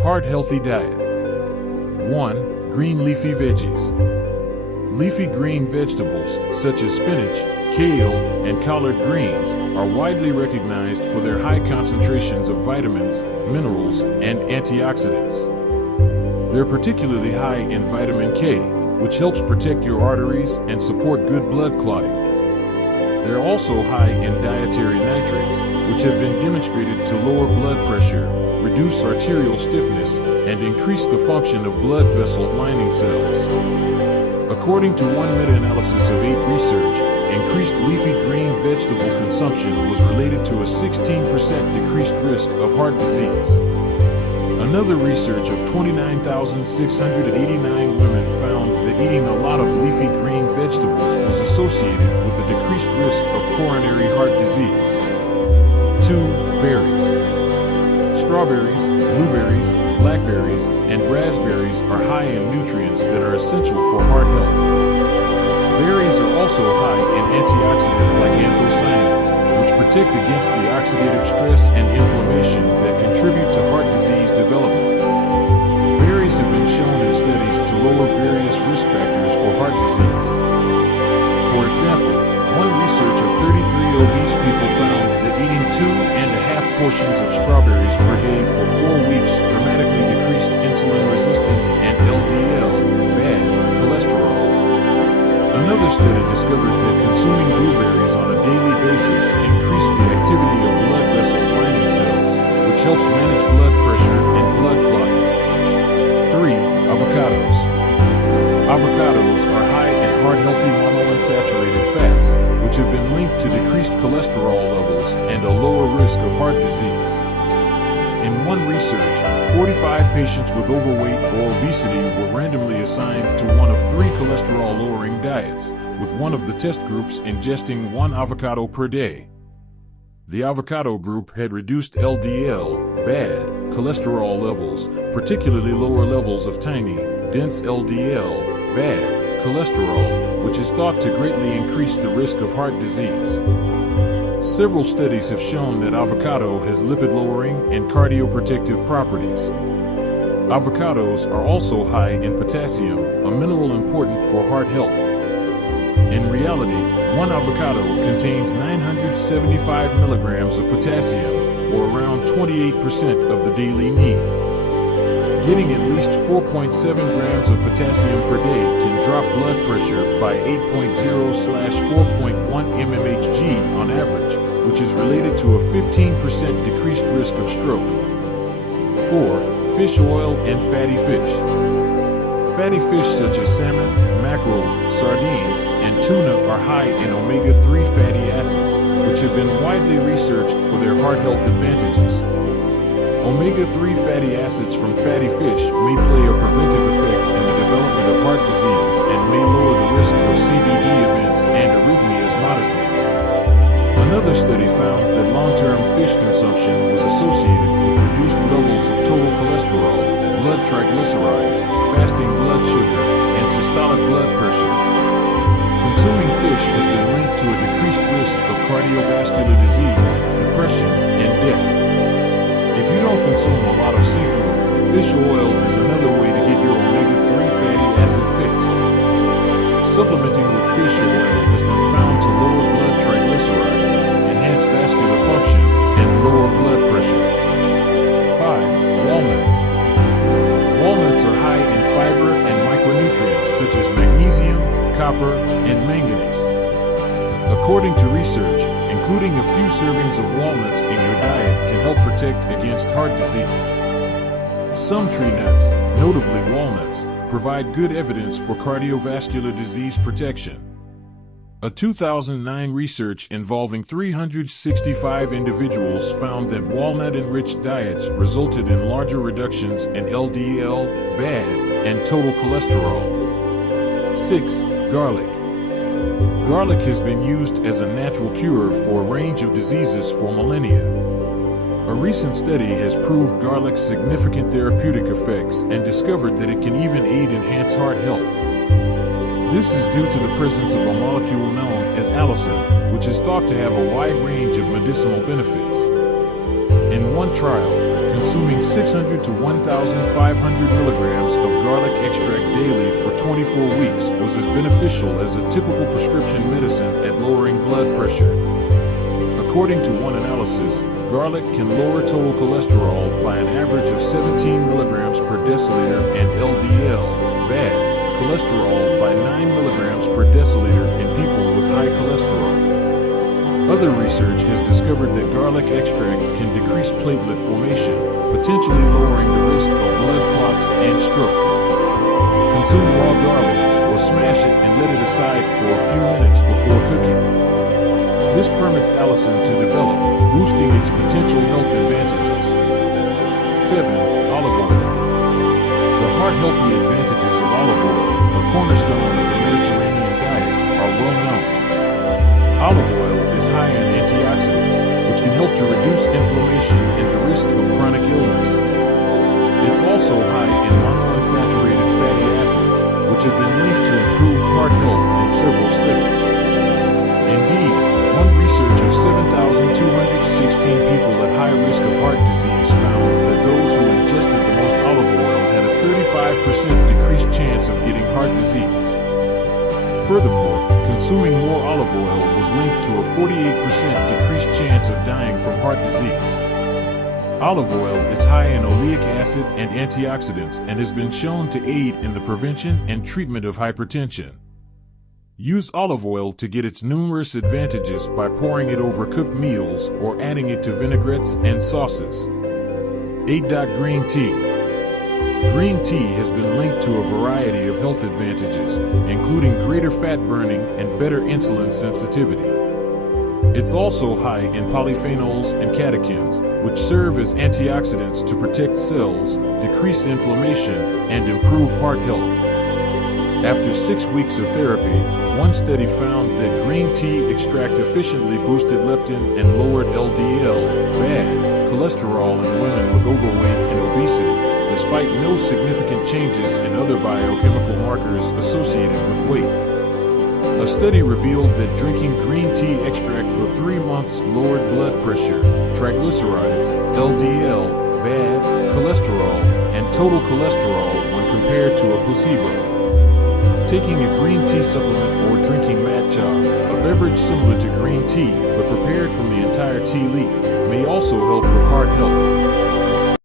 Heart-healthy diet. 1. Green leafy veggies. Leafy green vegetables, such as spinach, kale, and collard greens, are widely recognized for their high concentrations of vitamins, minerals, and antioxidants. They're particularly high in vitamin K, which helps protect your arteries and support good blood clotting. They're also high in dietary nitrates, which have been demonstrated to lower blood pressure, reduce arterial stiffness, and increase the function of blood vessel lining cells. According to one meta-analysis of 8 research, increased leafy green vegetable consumption was related to a 16% decreased risk of heart disease. Another research of 29,689 women found that eating a lot of leafy green vegetables was associated with a decreased risk of coronary heart disease. 2. Berries. Strawberries, blueberries, blackberries, and raspberries are high in nutrients that are essential for heart health. Berries are also high in antioxidants like anthocyanins, which protect against the oxidative stress and inflammation that contribute to heart disease development. Berries have been shown in studies to lower various risk factors for heart disease. For example, one research of 33 obese people found that eating 2.5 portions of strawberries per day for 4 weeks dramatically decreased insulin resistance and LDL, bad cholesterol. Another study discovered that consuming blueberries on a daily basis increased the activity of blood vessel lining cells, which helps manage blood pressure and blood clotting. 3. Avocados. Avocados are high in heart-healthy monounsaturated fats, which have been linked to decreased cholesterol levels and a lower risk of heart disease. In one research, 45 patients with overweight or obesity were randomly assigned to one of 3 cholesterol-lowering diets, with one of the test groups ingesting 1 avocado per day. The avocado group had reduced LDL, bad cholesterol levels, particularly lower levels of tiny, dense LDL, bad cholesterol, which is thought to greatly increase the risk of heart disease. Several studies have shown that avocado has lipid-lowering and cardioprotective properties. Avocados are also high in potassium, a mineral important for heart health. In reality, one avocado contains 975 milligrams of potassium, or around 28% of the daily need. Getting at least 4.7 grams of potassium per day can drop blood pressure by 8.0/4.1 mmHg on average, which is related to a 15% decreased risk of stroke. 4. Fish oil and fatty fish. Fatty fish such as salmon, mackerel, sardines, and tuna are high in omega-3 fatty acids, which have been widely researched for their heart health advantages. Omega-3 fatty acids from fatty fish may play a preventive effect in the development of heart disease and may lower the risk of CVD events and arrhythmias modestly. Another study found that long-term fish consumption was associated with reduced levels of total cholesterol, blood triglycerides, fasting blood sugar, and systolic blood pressure. Consuming fish has been linked to a decreased risk of cardiovascular disease, depression, and death. If you don't consume a lot of seafood, fish oil is another way to get your omega-3 fatty acid fix. Supplementing with fish oil has been found to lower blood triglycerides, enhance vascular function, and lower blood pressure. 5. Walnuts. Walnuts are high in fiber and micronutrients such as magnesium, copper, and manganese. According to research, including a few servings of walnuts in your diet can help protect against heart disease. Some tree nuts, notably walnuts, provide good evidence for cardiovascular disease protection. A 2009 research involving 365 individuals found that walnut-enriched diets resulted in larger reductions in LDL, bad, and total cholesterol. 6. Garlic. Garlic has been used as a natural cure for a range of diseases for millennia. A recent study has proved garlic's significant therapeutic effects and discovered that it can even aid enhance heart health. This is due to the presence of a molecule known as allicin, which is thought to have a wide range of medicinal benefits. In one trial, consuming 600 to 1,500 milligrams of garlic extract daily for 24 weeks was as beneficial as a typical prescription medicine at lowering blood pressure. According to one analysis, garlic can lower total cholesterol by an average of 17 milligrams per deciliter and LDL, bad, cholesterol by 9 milligrams per deciliter in people with high cholesterol. Other research has discovered that garlic extract can decrease platelet formation, potentially lowering the risk of blood clots and stroke. Consume raw garlic or smash it and let it aside for a few minutes before cooking. This permits allicin to develop, boosting its potential health advantages. 7. Olive oil. The heart-healthy advantages of olive oil, a cornerstone of the Mediterranean diet, are well known. Olive oil is high in antioxidants, which can help to reduce inflammation and the risk of chronic illness. It's also high in monounsaturated fatty acids, which have been linked to improved heart health in several studies. Indeed, one research of 7,216 people at high risk of heart disease found that those who ingested the most olive oil had a 35% decreased chance of getting heart disease. Furthermore, consuming more olive oil was linked to a 48% decreased chance of dying from heart disease. Olive oil is high in oleic acid and antioxidants and has been shown to aid in the prevention and treatment of hypertension. Use olive oil to get its numerous advantages by pouring it over cooked meals or adding it to vinaigrettes and sauces. 8. Green tea. Green tea has been linked to a variety of health advantages, including greater fat burning and better insulin sensitivity. It's also high in polyphenols and catechins, which serve as antioxidants to protect cells, decrease inflammation, and improve heart health. After 6 weeks of therapy, one study found that green tea extract efficiently boosted leptin and lowered LDL, bad, cholesterol in women with overweight and obesity, despite no significant changes in other biochemical markers associated with weight. A study revealed that drinking green tea extract for 3 months lowered blood pressure, triglycerides, LDL, bad, cholesterol, and total cholesterol when compared to a placebo. Taking a green tea supplement or drinking matcha, a beverage similar to green tea but prepared from the entire tea leaf, may also help with heart health.